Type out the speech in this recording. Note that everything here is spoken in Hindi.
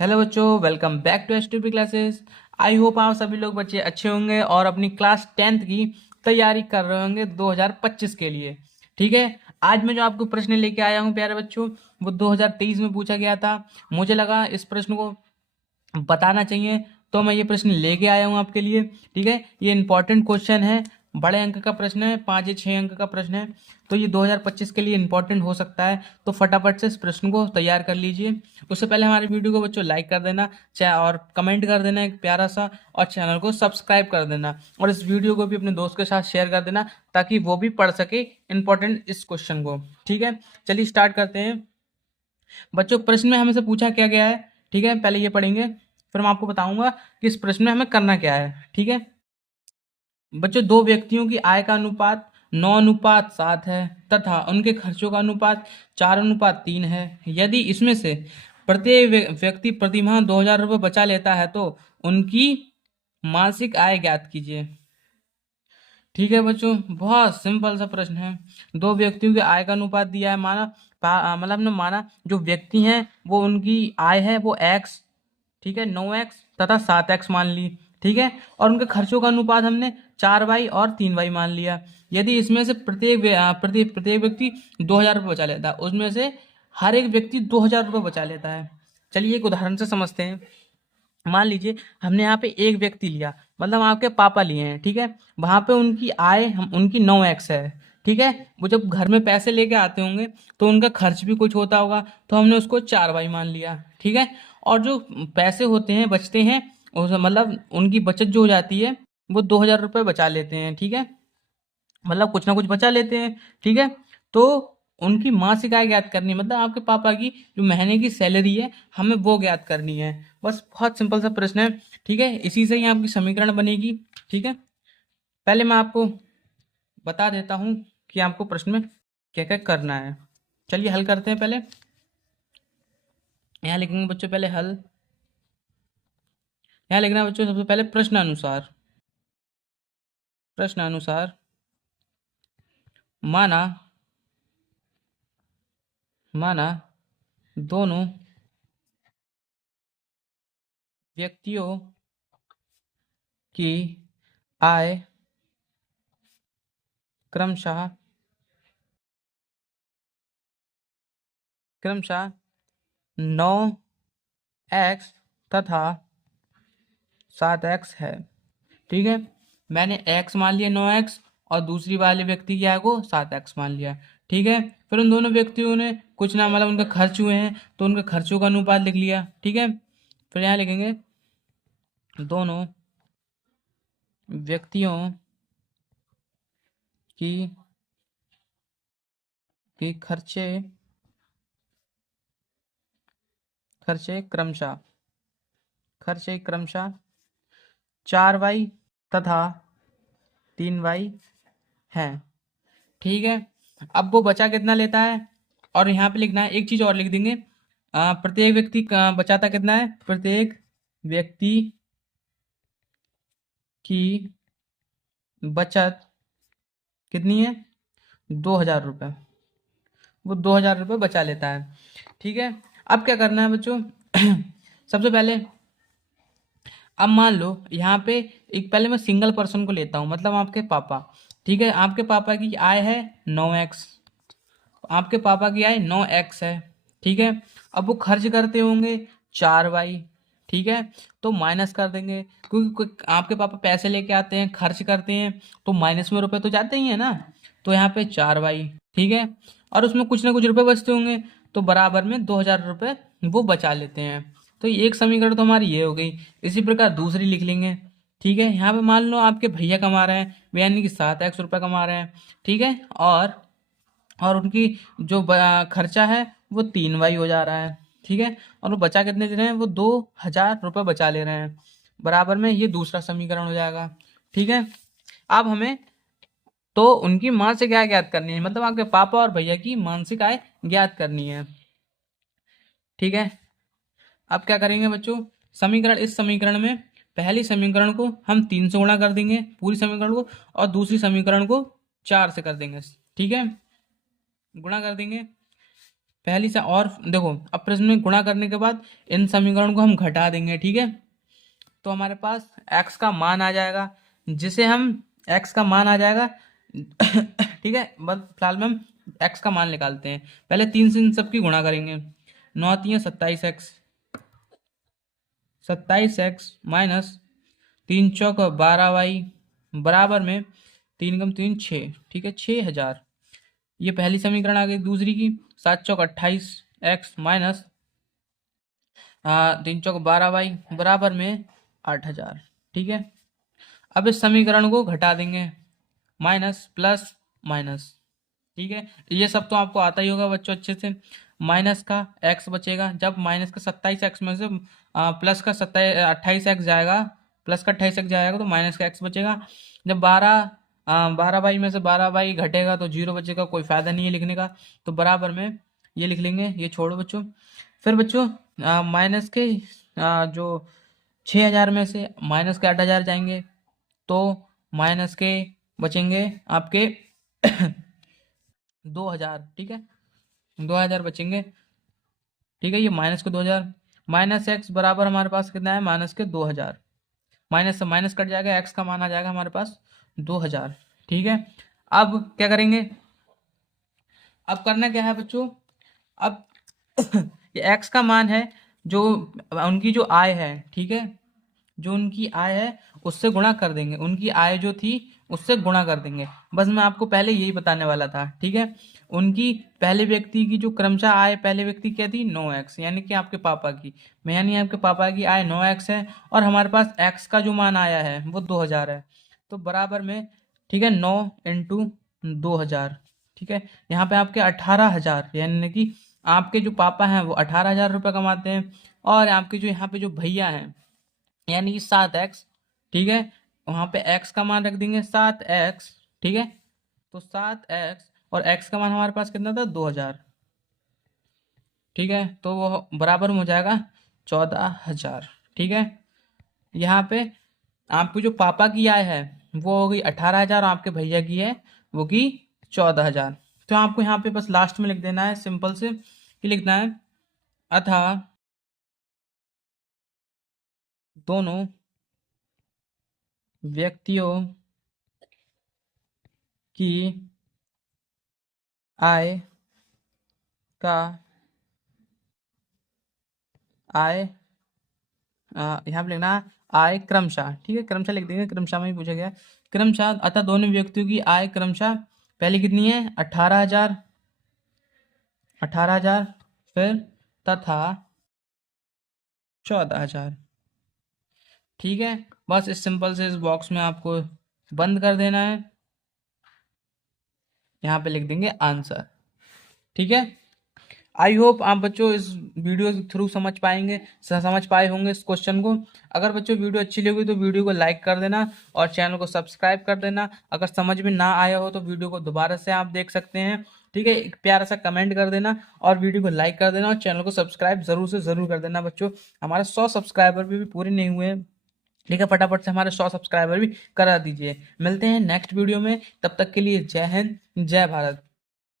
हेलो बच्चों, welcome back to S2P classes. I hope आप सभी लोग बच्चे अच्छे होंगे और अपनी क्लास 10th की तैयारी कर रहे होंगे 2025 के लिए। ठीक है। आज मैं जो आपको प्रश्न लेके आया हूँ प्यारे बच्चों, वो 2023 में पूछा गया था। मुझे लगा इस प्रश्न को बताना चाहिए, तो मैं ये प्रश्न लेके आया हूँ आपके लिए। ठीक है, ये इंपॉर्टेंट क्वेश्चन है, बड़े अंक का प्रश्न है, 5 या 6 अंक का प्रश्न है। तो ये 2025 के लिए इंपॉर्टेंट हो सकता है, तो फटाफट से इस प्रश्न को तैयार कर लीजिए। उससे पहले हमारी वीडियो को बच्चों लाइक कर देना, चाहे और कमेंट कर देना एक प्यारा सा, और चैनल को सब्सक्राइब कर देना, और इस वीडियो को भी अपने दोस्त के साथ शेयर कर देना ताकि वो भी पढ़ सके इंपॉर्टेंट इस क्वेश्चन को। ठीक है, चलिए स्टार्ट करते हैं बच्चों। प्रश्न में हमसे पूछा क्या गया है, ठीक है, पहले ये पढ़ेंगे, फिर मैं आपको बताऊंगा कि इस प्रश्न में हमें करना क्या है। ठीक है बच्चों, दो व्यक्तियों की आय का अनुपात 9:7 है तथा उनके खर्चों का अनुपात 4:3 है। यदि इसमें से प्रत्येक व्यक्ति प्रतिमाह 2,000 रुपये बचा लेता है तो उनकी मासिक आय ज्ञात कीजिए। ठीक है बच्चों, बहुत सिंपल सा प्रश्न है। दो व्यक्तियों की आय का अनुपात दिया है, माना मतलब हमने माना जो व्यक्ति हैं वो उनकी आय है वो एक्स, ठीक है, 9x तथा 7x मान ली। ठीक है, और उनके खर्चों का अनुपात हमने 4y और 3y मान लिया। यदि इसमें से प्रत्येक व्यक्ति 2,000 रुपये बचा लेता है, उसमें से हर एक व्यक्ति 2,000 रुपये बचा लेता है। चलिए एक उदाहरण से समझते हैं। मान लीजिए हमने यहाँ पे एक व्यक्ति लिया, मतलब आपके पापा लिए हैं। ठीक है, वहां पे उनकी आय हम उनकी 9x है। ठीक है, वो जब घर में पैसे लेके आते होंगे तो उनका खर्च भी कुछ होता होगा, तो हमने उसको 4y मान लिया। ठीक है, और जो पैसे होते हैं बचते हैं, मतलब उनकी बचत जो हो जाती है वो 2,000 रुपये बचा लेते हैं। ठीक है, मतलब कुछ ना कुछ बचा लेते हैं। ठीक है, तो उनकी मासिक आय ज्ञात करनी है, मतलब आपके पापा की जो महीने की सैलरी है हमें वो ज्ञात करनी है। बस बहुत सिंपल सा प्रश्न है। ठीक है, इसी से ही आपकी समीकरण बनेगी। ठीक है, पहले मैं आपको बता देता हूँ कि आपको प्रश्न में क्या क्या करना है। चलिए हल करते हैं। पहले यहाँ लिखेंगे बच्चों, पहले हल। यहाँ लिखना है बच्चों सबसे पहले प्रश्नानुसार। प्रश्नानुसार माना माना दोनों व्यक्तियों की आय क्रमशः क्रमशः 9x तथा 7x है। ठीक है, मैंने x मान लिया 9x, और दूसरी वाले व्यक्ति की आय को 7x मान लिया। ठीक है, फिर उन दोनों व्यक्तियों ने कुछ ना, मतलब उनके खर्च हुए हैं तो उनके खर्चों का अनुपात लिख लिया। ठीक है, फिर यहाँ लिखेंगे दोनों व्यक्तियों की खर्चे खर्चे क्रमशः खर्चे क्रमशः 4y तथा 3y है। ठीक है, अब वो बचा कितना लेता है, और यहाँ पे लिखना है एक चीज और लिख देंगे। प्रत्येक व्यक्ति का बचाता कितना है, प्रत्येक व्यक्ति की बचत कितनी है, 2,000 रुपये। वो 2,000 रुपये बचा लेता है। ठीक है, अब क्या करना है बच्चों सबसे पहले, अब मान लो यहाँ पे एक, पहले मैं सिंगल पर्सन को लेता हूँ, मतलब आपके पापा। ठीक है, आपके पापा की आय है 9x, आपके पापा की आय 9x है। ठीक है, अब वो खर्च करते होंगे 4y। ठीक है, तो माइनस कर देंगे, क्योंकि आपके पापा पैसे लेके आते हैं, खर्च करते हैं, तो माइनस में रुपए तो जाते ही है ना। तो यहाँ पे 4y। ठीक है, और उसमें कुछ ना कुछ रुपए बचते होंगे, तो बराबर में 2,000 रुपये वो बचा लेते हैं। तो एक समीकरण तो हमारी ये हो गई। इसी प्रकार दूसरी लिख लेंगे। ठीक है, यहाँ पे मान लो आपके भैया कमा रहे हैं, यानी कि 7x रुपये कमा रहे हैं। ठीक है, और उनकी जो खर्चा है वो 3y हो जा रहा है। ठीक है, और वो बचा कितने दे रहे हैं, वो 2,000 रुपये बचा ले रहे हैं। बराबर में ये दूसरा समीकरण हो जाएगा। ठीक है, अब हमें तो उनकी मासिक आय ज्ञात करनी है, मतलब आपके पापा और भैया की मासिक आय ज्ञात करनी है। ठीक है, अब क्या करेंगे बच्चों, इस समीकरण में पहली समीकरण को हम 3 से गुणा कर देंगे, पूरी समीकरण को, और दूसरी समीकरण को 4 से कर देंगे। ठीक है, गुणा कर देंगे। पहली से और देखो, अब प्रश्न में गुणा करने के बाद इन समीकरण को हम घटा देंगे, ठीक है। तो हमारे पास x का मान आ जाएगा, जिसे हम x का मान आ जाएगा ठीक है। बस फिलहाल में हम x का मान निकालते हैं। पहले 3 से इन सबकी गुणा करेंगे। 9 3 27x, 27x माइनस 3 चौक 12y बराबर में 3 कम 3 6, ठीक है, 6000। ये पहली समीकरण आ गई। दूसरी की 7 चौक 28x माइनस 3 चौक 12y बराबर में 8000, ठीक है। अब इस समीकरण को घटा देंगे, माइनस प्लस माइनस, ठीक है। ये सब तो आपको आता ही होगा बच्चों अच्छे से। माइनस का x बचेगा, जब माइनस का 27x में से प्लस का 28x जाएगा, प्लस का 28x जाएगा तो माइनस का x बचेगा। जब 12 में से 12 घटेगा तो 0 बचेगा, कोई फायदा नहीं है लिखने का, तो बराबर में ये लिख लेंगे। ये छोड़ो बच्चों। फिर बच्चों माइनस के जो 6000 में से माइनस के 8000 जाएंगे तो माइनस के बचेंगे आपके 2000, ठीक है, 2000 बचेंगे, ठीक है। ये माइनस के 2000, माइनस एक्स बराबर हमारे पास कितना है, माइनस के 2000। माइनस से माइनस कट जाएगा, एक्स का मान आ जाएगा हमारे पास 2000, ठीक है। अब क्या करेंगे, अब करना क्या है बच्चों, अब ये एक्स का मान है, जो उनकी जो आय है, ठीक है, जो उनकी आय है उससे गुणा कर देंगे। उनकी आय जो थी उससे गुणा कर देंगे। बस मैं आपको पहले यही बताने वाला था, ठीक है। उनकी पहले व्यक्ति की जो क्रमशः आय, पहले व्यक्ति क्या थी 9x, यानी कि आपके पापा की, यानी आपके पापा की आय 9x है, और हमारे पास x का जो मान आया है वो 2000 है, तो बराबर में, ठीक है, 9 इंटू 2000, ठीक है। यहाँ पे आपके 18000, यानी कि आपके जो पापा हैं वो 18000 रुपये कमाते हैं, और आपके जो यहाँ पे जो भैया हैं यानी कि 7x, ठीक है, वहां पे x का मान रख देंगे 7x, ठीक है। तो 7x और x का मान हमारे पास कितना था 2000, ठीक है, तो वो बराबर में हो जाएगा 14000, ठीक है। यहाँ पे आपको जो पापा की आय है वो हो गई 18000, और आपके भैया की है वो की 14000। तो आपको यहाँ पे बस लास्ट में लिख देना है, सिंपल से कि लिखना है अतः दोनों व्यक्तियों की आय का आय यहाँ पे लिखना आय क्रमशः, ठीक है, क्रमशः लिख देंगे, क्रमशः में ही पूछा गया क्रमशः। अतः दोनों व्यक्तियों की आय क्रमशः पहले कितनी है 18000, 18000, फिर तथा 14000, ठीक है। बस इस सिंपल से इस बॉक्स में आपको बंद कर देना है, यहाँ पे लिख देंगे आंसर, ठीक है। आई होप आप बच्चों इस वीडियो के थ्रू समझ पाएंगे, समझ पाए होंगे इस क्वेश्चन को। अगर बच्चों वीडियो अच्छी लगी तो वीडियो को लाइक कर देना और चैनल को सब्सक्राइब कर देना। अगर समझ में ना आया हो तो वीडियो को दोबारा से आप देख सकते हैं, ठीक है। एक प्यारा सा कमेंट कर देना और वीडियो को लाइक कर देना और चैनल को सब्सक्राइब जरूर से जरूर कर देना बच्चों। हमारे 100 सब्सक्राइबर भी पूरे नहीं हुए हैं, ठीक है, फटाफट से हमारे 100 सब्सक्राइबर भी करा दीजिए। मिलते हैं नेक्स्ट वीडियो में, तब तक के लिए जय हिंद, जय भारत।